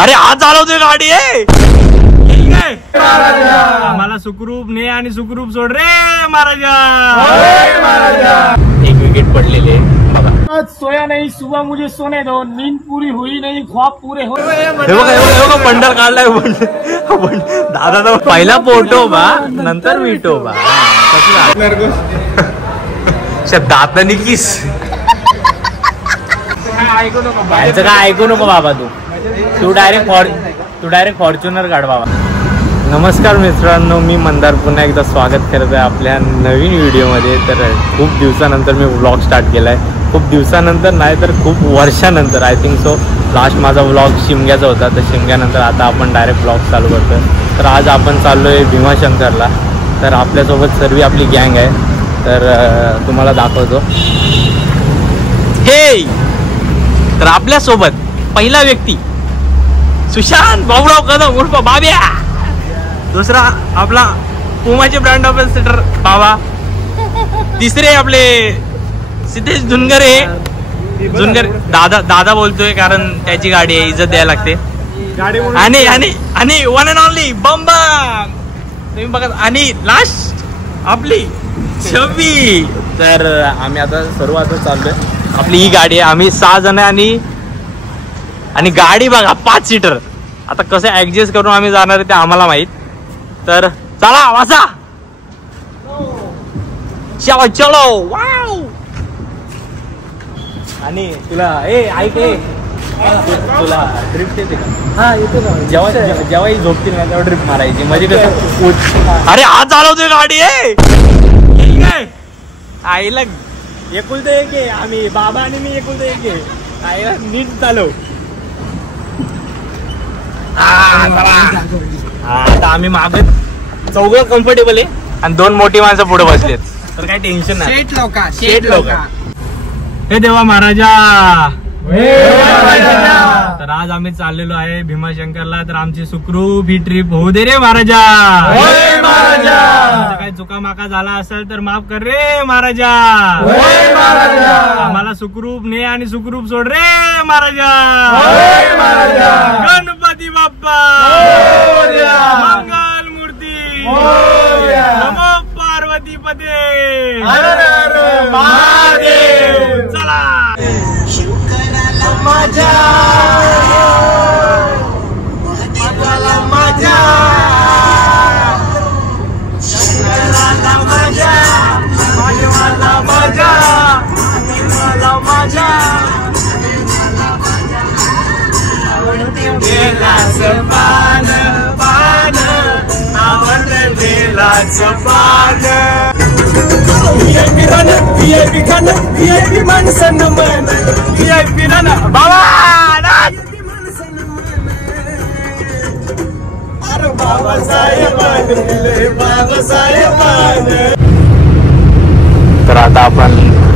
अरे आज चालवतोय गाडी आहे. आम्हाला सुखरूप ने आणि सुखरूप सोड रे महाराजा. एक विकेट पडलेली आहे बघा. सोया नहीं सुबह मुझे सोने दो, नींद पूरी हुई नहीं ख्वाब पूरे हो. बंडल काढलाय. दादा पहिला पोटोबा नंतर विटोबा. दातानी किस याचं काय ऐकू नको बाबा. तू डायरेक्ट फॉर्च्युनर काढ बाबा. नमस्कार मित्रांनो, मी मंदार पुन्हा एकदा स्वागत करत आहे आपल्या नवीन व्हिडिओमध्ये. तर खूप दिवसानंतर मी व्लॉग स्टार्ट केला आहे. खूप दिवसानंतर नाही तर खूप वर्षानंतर. आय थिंक सो लास्ट माझा व्लॉग शिमग्याचा होता. तर शिमग्यानंतर आता आपण डायरेक्ट व्लॉग चालू करतो. तर आज आपण चाललो आहे भीमाशंकरला. तर आपल्यासोबत सर्व आपली गँग आहे. तर तुम्हाला दाखवतो. हे तर आपल्यासोबत पहिला व्यक्ती सुशांत बाबूराव कदम उर्फ बाब्या. दुसरा आपला पुमाचे ब्रँड अँबॅसेडर बाबा. तिसरे आपले सिद्धेश धुनगरे. दादा बोलतोय कारण त्याची गाडी आहे, इज्जत द्यायला लागते. आणि वन अँड ओनली बम बम तुम्ही बघा. आणि लास्ट आपली छबी. तर आम्ही आता सर्व आता चाललोय. आपली ही गाडी आहे. आम्ही 6 जण आणि गाडी बघा 5 सीटर. आता कसं ऍडजस्ट करून आम्ही जाणार आहे ते आम्हाला माहित. तर चला वासा चलो वाव. आणि तुला ऐक तुला ड्रिफ्ट येते का? हा येते ना. जेव्हा झोपतील ना तेव्हा ड्रिफ्ट मारायची. म्हणजे कसं अरे आज चालवतोय गाडी आहे. आईला एकुलते एक आहे. आम्ही बाबा आणि मी एकुलते एक आहे. आईला नीट चालव. आता आम्ही मागे 4 कम्फर्टेबल आहे आणि 2 मोठी माणसं पुढे बसलेत. तर काही टेन्शन नाही. शेट लोक. हे देवा महाराजा. तर आज आम्ही चाललेलो आहे भीमाशंकरला. तर आमची सुखरूप ही ट्रिप होऊ दे रे महाराजा. काही चुकामाका झाला असेल तर माफ कर रे महाराजा. आम्हाला सुखरूप ने आणि सुखरूप सोड रे महाराजा. गणपती बाप्पा मंगल मूर्ती. नमो पार्वती पते. चला माझ्या महादेवाला माझ्या शंकराला माझ्या महादेवाला माझ्या महादेवाला माझ्या आवडते बेलाचं पान पान आवडते बेलाचं पान. VIP खाणं VIP खाणं VIP माणसानं मन VIP राणं बाबा. अरे बाबासाहेब. तर आता आपण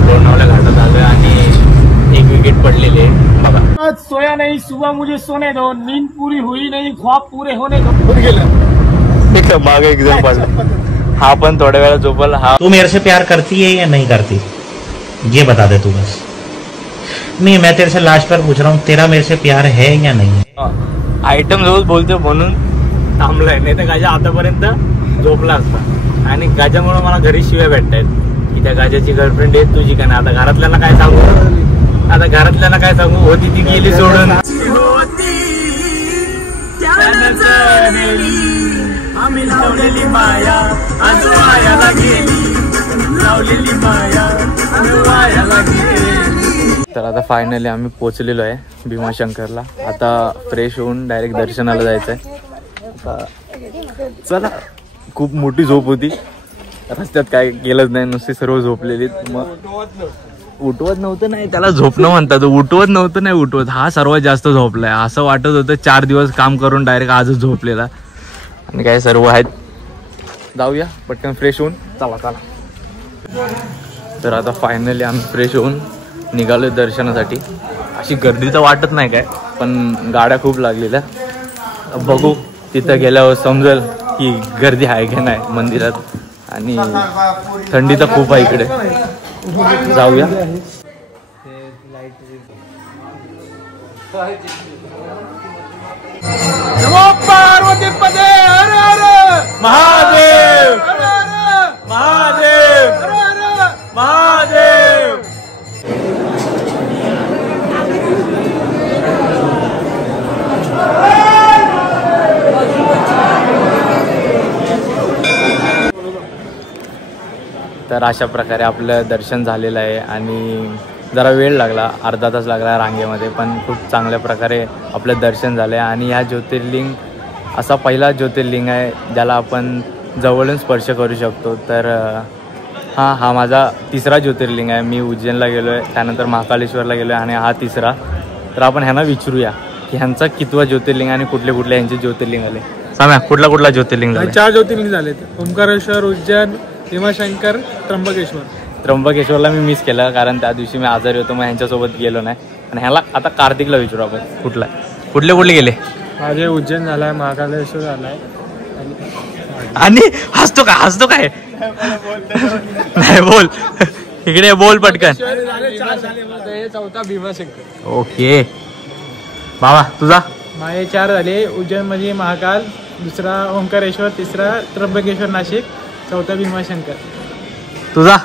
लोणावळ्या घाटात आलोय आणि एक विकेट पडलेली आहे बघा. सोया नहीं सुबह मुझे सोने दो, नींद पूरी हुई नहीं ख्वाब पूरे होने दो. मागे एकदम पडला. हा पण थोड्या वेळा झोपल. हा तू मेरे से प्यार करती है या नहीं करती ये बता दे तू बस. नहीं मैं तेरे से लास्ट बार पूछ रहा हूँ, तेरा मेरे से प्यार है या नहीं है. आयटम जवळ बोलतो म्हणून थांबलाय. नाही तर गाजा आतापर्यंत झोपला असता. आणि गाजामुळे मला घरी शिव्या भेटतायत की त्या गाजाची गर्लफ्रेंड आहे तुझी का नाही. आता घरातल्यांना काय सांगू. होती ती गेली सोडून. आम्ही लावलेली माया आज वायाला गेली. लावलेली माया आज वायाला गेली. तर आता फायनली आम्ही पोहोचलेलो आहे भीमाशंकरला. आता फ्रेश होऊन डायरेक्ट दर्शनाला जायचं आहे. आता चला. खूप मोठी झोप होती. रस्त्यात काय गेलंच नाही. नुसती सर्व झोपलेली. मग उठवत नव्हतं नाही त्याला झोपणं म्हणतात. उठवत नव्हतं नाही उठवत. हा सर्वात जास्त झोपलाय. असं वाटत होतं 4 दिवस काम करून डायरेक्ट आजच झोपलेला. आणि काय सर्व आहेत. जाऊया पटकन फ्रेश होऊन. चला. तर आता फायनली आम्ही फ्रेश होऊन निघालोय दर्शनासाठी. अशी गर्दी तर वाटत नाही काय, पण गाड्या खूप लागलेल्या. बघू तिथं गेल्यावर समजेल की गर्दी आहे की नाही मंदिरात. आणि थंडी तर खूप आहे इकडे. जाऊया. तर अशा प्रकारे आपलं दर्शन झालेलं आहे आणि जरा वेळ लागला, अर्धा तास लागला रांगेमध्ये, पण खूप चांगल्या प्रकारे आपलं दर्शन झालं आहे. आणि हा ज्योतिर्लिंग असा पहिला ज्योतिर्लिंग आहे ज्याला आपण जवळून स्पर्श करू शकतो. तर हा माझा तिसरा ज्योतिर्लिंग आहे. मी उज्जैनला गेलो आहे, त्यानंतर महाकालेश्वरला गेलो आहे आणि हा तिसरा. तर आपण ह्यांना विचारूया की ह्यांचा कितवा ज्योतिर्लिंग आणि कुठले कुठले ह्यांचे ज्योतिर्लिंग आले. साम्या, कुठला ज्योतिर्लिंग झाले? 4 ज्योतिर्लिंग झालेत. ओंकारेश्वर, उज्जैन, भीमाशंकर, त्र्यंबकेश्वर. त्र्यंबकेश्वरला मी मिस केलं कारण त्या दिवशी मी आजारी होतो, मग ह्यांच्यासोबत गेलो नाही. आणि ह्याला आता कार्तिकला विचारू आपण कुठले गेले. माझे उज्जैन झालाय, महाकालेश्वर झालाय. आणि हसतो काय नाही बोल, इकडे बोल पटकन. 4 भीमाशंकर. ओके बाबा, तुझा? माझे 4 झाले. उज्जैन मध्ये महाकाल, दुसरा ओंकारेश्वर, तिसरा त्र्यंबकेश्वर नाशिक, 4था भीमाशंकर. तुझा?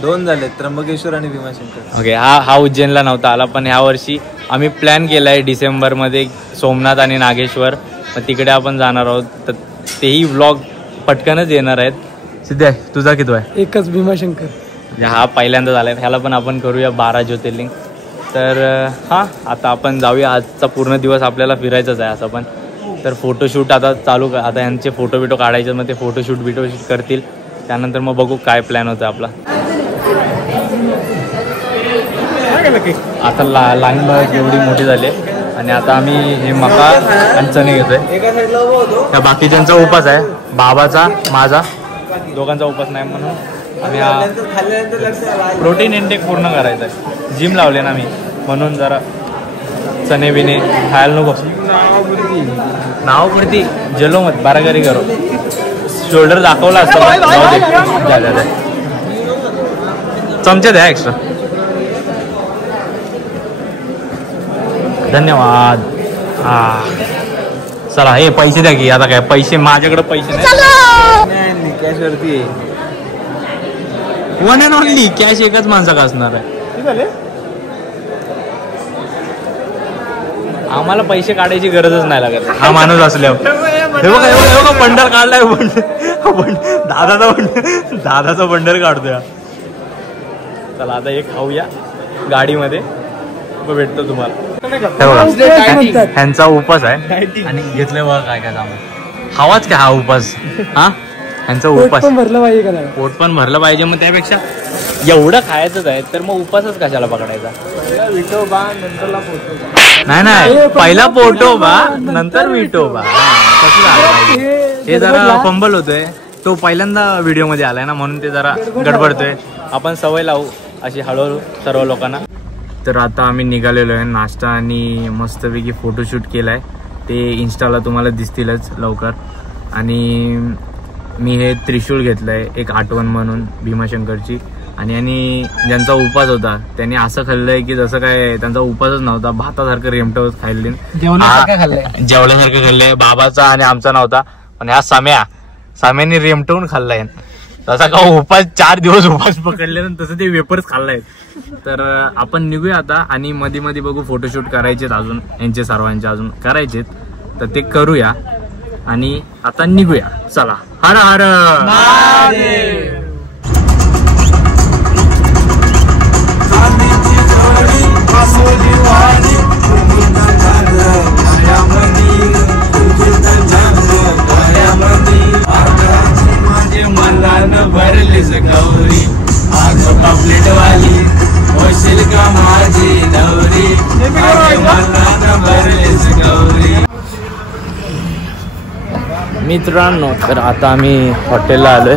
2 झाले, त्र्यंबकेश्वर आणि भीमाशंकर. ओके. हा उज्जैनला नव्हता आला, पण ह्या वर्षी आम्ही प्लॅन केला आहे डिसेंबरमध्ये सोमनाथ आणि नागेश्वर, मग तिकडे आपण जाणार आहोत. तर तेही व्लॉग पटकनच येणार आहेत. सिद्ध्या, तुझा किती आहे? 1च भीमाशंकर. हा पहिल्यांदा झाला आहे. ह्याला पण आपण करूया 12 ज्योतिर्लिंग. तर आता आपण जाऊया. आजचा पूर्ण दिवस आपल्याला फिरायचंच आहे असं पण. तर फोटोशूट आता चालू आता यांचे फोटो काढायचे, मग ते फोटोशूट करतील. त्यानंतर मग बघू काय प्लॅन होता आपला. आता लाईन बघ एवढी मोठी झाली आणि आता आम्ही हे मका आणि चणे घेतोय. त्या बाकीच्यांचा उपास आहे, बाबाचा माझा दोघांचा उपास नाही, म्हणून आम्ही हा प्रोटीन इंटेक पूर्ण करायचा आहे. जिम लावले ना मी, म्हणून जरा चणे बिने खायला नको. नाव पुरती जलो मत बारागारी करो. शोल्डर दाखवला असतं. चमचे द्या एक्स्ट्रा. धन्यवाद. चला हे पैसे द्या की. आता काय पैसे माझ्याकडे पैसे नाही, कॅश वरती. 1 and only कॅश एकच माणसाला असणार आहे. आम्हाला पैसे काढायची गरजच नाही लागत हा माणूस असल्यावर. हे बघा बंडल काढलाय. दादाचा बंडल काढतोय. चला आता एक खाऊया गाडीमध्ये, भेटतो तुम्हाला. ह्यांचा उपास आहे आणि घेतलंय बघा काय सामान. हवाच का हा उपास? ह्यांचा उपास भरलं पाहिजे का नाही? पोट पण भरलं पाहिजे. मग त्यापेक्षा एवढं खायचंच आहे तर मग उपासच कशाला पकडायचा? नाही पहिला पोटोबा नंतर विठोबा. हे जरा फंबल होतोय. तो पहिल्यांदा व्हिडिओ मध्ये आलाय ना, म्हणून ते जरा गडबडतोय. आपण सवय लावू अशी हळूहळू सर्व लोकांना. तर आता आम्ही निघालेलो आहे. नाश्ता आणि मस्तपैकी फोटोशूट केलाय, ते इन्स्टाला तुम्हाला दिसतीलच लवकर. आणि मी हे त्रिशूल घेतलंय एक आठवण म्हणून भीमाशंकरची. आणि ज्यांचा उपास होता त्यांनी असं खाल्लंय की जसं काय त्यांचा उपासच नव्हता, भातासारखं रेमटवत खाल्ले, जेवल्यासारखं खाल्लंय. बाबाचा आणि आमचा नव्हता, पण ह्या साम्याने रेमटवून खाल्लाय. तसा का उपास 4 दिवस उपास पकडले तसं ते वेपर्स खाल्लाय. तर आपण निघूया आता आणि मध्ये मध्ये बघू फोटोशूट करायचेत अजून यांचे सर्वांचे अजून करायचेत, तर ते करूया आणि आता निघूया. चला, हर हर महादेव. भरलीच गौरी आज पापलेट वाली होशील का माझी नवरी. भरलीच गौरी. मित्रांनो, तर आता आम्ही हॉटेलला आलोय.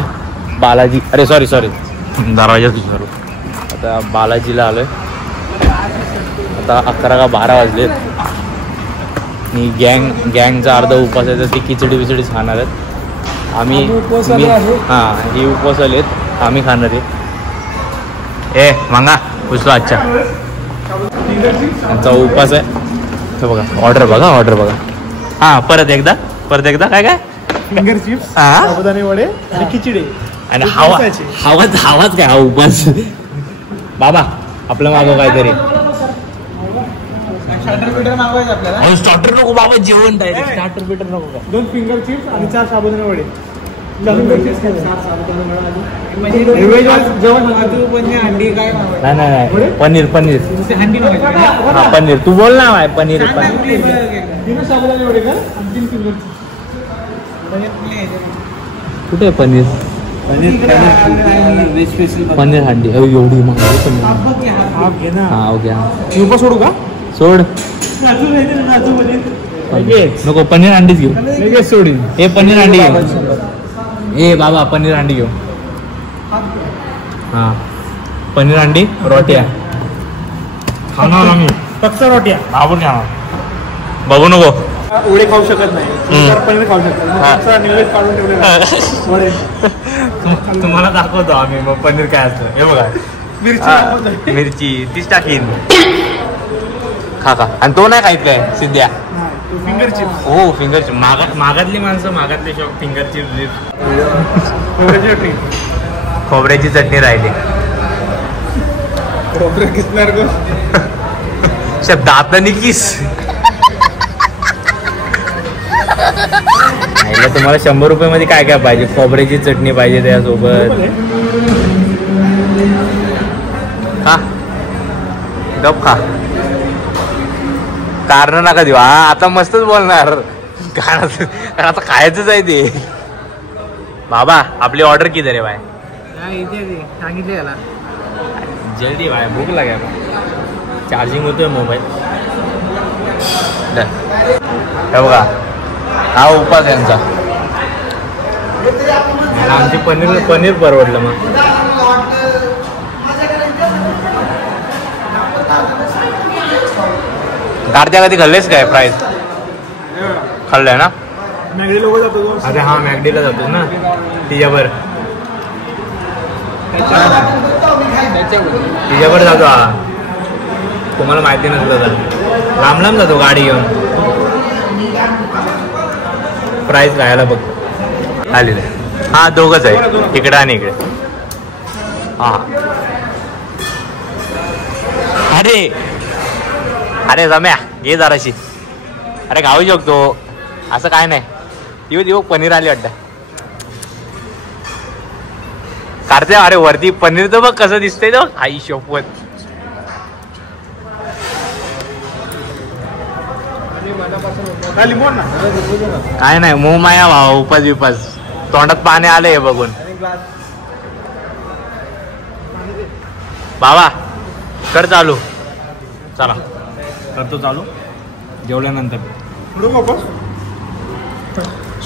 बालाजी, अरे सॉरी दरवाजाच विचारू. आता बालाजीला आलोय. आता 11 का 12 वाजलेत. मी गँगचा अर्धा उपास आहे, तर ती खिचडी बिचडी खाणार आहेत. आम्ही ही उपवास आलेत, आम्ही खाणार आहे. ए मांगा पुसला आजच्या आमचा उपास आहे. तो बघा ऑर्डर बघा. परत एकदा काय फिंगर चिप्स, साबुदाणे वडे आणि खिचडी. आणि हवाच काय हा उपास. बाबा आपलं मागव काहीतरी. स्टार्टर नको बाबा, जेवण डायरेक्ट. स्टार्टर बिटर नको का? 2 फिंगर चिप्स आणि 4 साबुदाणे वडे. नाही पनीर पनीर हा पनीर तू बोल ना भाई पनीर कुठे पनीर पनीर हांडी एवढी हा ओके सोडू का सोड नको पनीर अंडीच घेऊ सोडीन हे पनीर अंडी घेऊ ए बाबा पनीर अंडी घेऊ हा पनीर अंडी रोट्या खाणार आम्ही फक्त रोट्या आपण खाणार बघू नको उडे खाऊ शकत नाही पनीर खाऊ शकतो निवेद काढून ठेवले तुम्हाला दाखवतो आम्ही मग पनीर काय असतं हे बघा मिरची तीच टाकीन खा आणि तो नाही खायचं काय सिद्ध्या फिंगर चिप्स हो फिंगर चिप्स मागातली माणसं मागातले शॉप फिंगर चिप्स खोबऱ्याची चटणी राहिली दातानी किस तुम्हाला 100 रुपये मध्ये काय काय पाहिजे खोबऱ्याची चटणी पाहिजे त्यासोबत खा गप खा कारण नका देऊ हा आता मस्तच बोलणार कारण आता खायचंच आहे ते बाबा आपली ऑर्डर किती रे बाय सांगितले याला जल्दी बाय भूक लागे चार्जिंग होतोय मोबाईल हे बघा हा उपास यांचा आमची पनीर परवडलं मग कारच्या कधी खाल्लेस काय फ्राईज खाल्लंय ना अरे हा मॅगडीला जातो ना तिच्यावर जातो हा तुम्हाला माहिती नसलं तर लांब जातो गाडी घेऊन प्राईस राहायला बघ आलेलं हा दोघच आहे इकडे आणि इकडे हा अरे रम्या घे जराशी अरे खाऊ शकतो असं काय नाही येऊ पनीर आली वाटतं कारते अरे वरती पनीर तर बघ कसं दिसतंय तो आई शपथ काय नाही मोह माया भाव उपास विपास तोंडात पाणी आले बघून बाबा कर चालू चला करतो चालू जेवल्यानंतर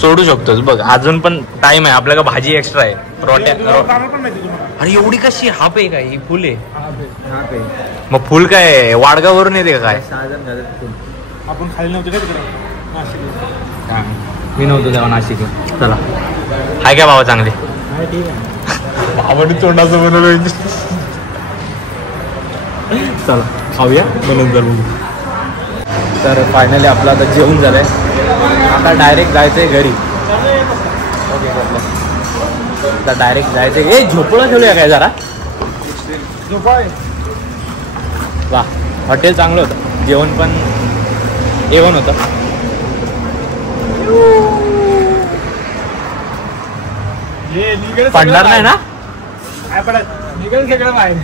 सोडू शकतोस बघ अजून पण टाइम आहे आपल्याला भाजी एक्स्ट्रा आहे रोट्या अरे एवढी कशी हाफ आहे काय ही फुल आहे मग फुल काय वाडगावरून येते का काय आपण खाली नव्हते मी नव्हतो तेव्हा नाशिक चला हाय काय बाबा चांगले आवडी तोंडाचं बनवलं चला खाऊया बनवून तर फायनली आपलं आता जेवण झालंय आता डायरेक्ट जायचंय घरी ओके आता डायरेक्ट जायचंय हे झोपळं ठेवूया काय जरा वा हॉटेल चांगलं होतं जेवण पण जेवण होतं पडणार नाही ना निघेल सगळं बाहेर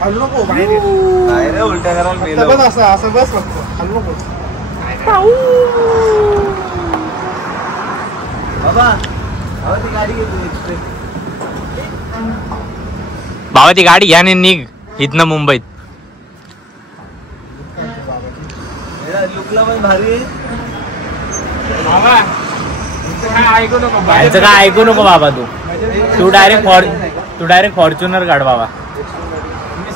हलू नको बाहेर उलट्या करायला असं बस फक्त हलू नको बाबा ती गाडी घ्या निघ इथनं मुंबईत यांचं काय ऐकू नको बाबा तू डायरेक्ट फॉर्च्युनर काढ बाबा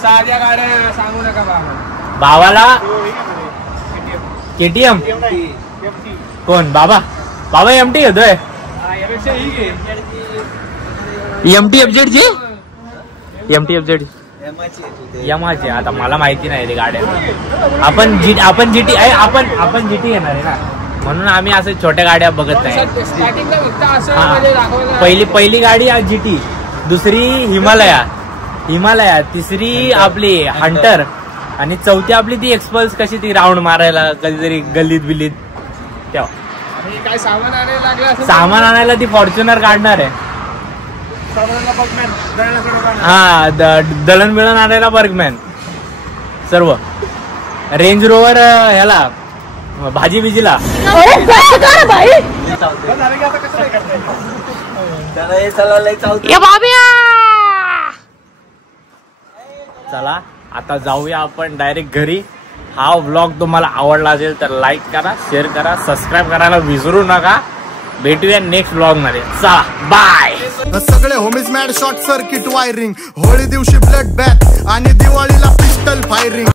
साध्या गाड्या सांगू नका बाबा भावाला केटीएम कोण बाबा एमटी घेतोय एमटी यमाचे आता मला माहिती नाही ते गाड्या आपण जीटी घेणार आहे ना म्हणून आम्ही असे छोट्या गाड्या बघत नाही पहिली गाडी जीटी दुसरी हिमालया तिसरी आपली हंटर आणि चौथी आपली ती एक्सपल्स कशी ती राऊंड मारायला कधीतरी गल्लीत बिल्लीत तेव्हा काय सामान आणायला लागलं सामान आणायला ती फॉर्च्युनर काढणार आहे. हा दळण बिळण आणायला बर्गमॅन सर्व. रेंज रोवर ह्याला भाजी बिजीला. चला आता जाऊया आपण डायरेक्ट घरी. हा व्लॉग तुम्हाला आवडला असेल तर लाईक करा, शेअर करा, सबस्क्राईब करायला विसरू नका. भेटूया नेक्स्ट व्लॉग मध्ये. चला बाय. सगळे homies mad short circuit wiring, Holi दिवशी ब्लड बॅथ आणि दिवाळीला पिस्टल फायरिंग.